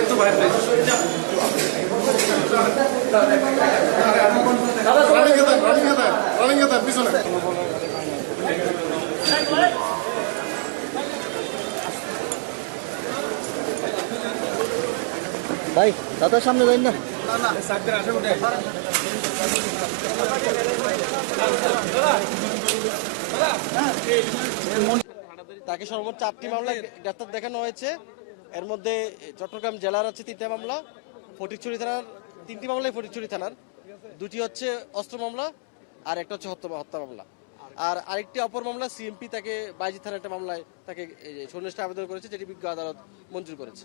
একটু বাইরে পিছনে ভাই দাদার সামনে যাই না। তাকে সর্বোচ্চ 8টি মামলায় গ্রেফতার দেখানো হয়েছে। এর মধ্যে চট্টগ্রাম জেলার হচ্ছে 3টা মামলা, ফটিকছড়ি থানার 3টি মামলায় ফটিকছড়ি থানার, 2টি হচ্ছে অস্ত্র মামলা আর একটা হচ্ছে হত্যা মামলা। আর আরেকটি অপর মামলা সিএমপি তাকে বাইজি থানার একটা মামলায় তাকে সন্ন্যাসটা আবেদন করেছে, যেটি বিজ্ঞ আদালত মঞ্জুর করেছে।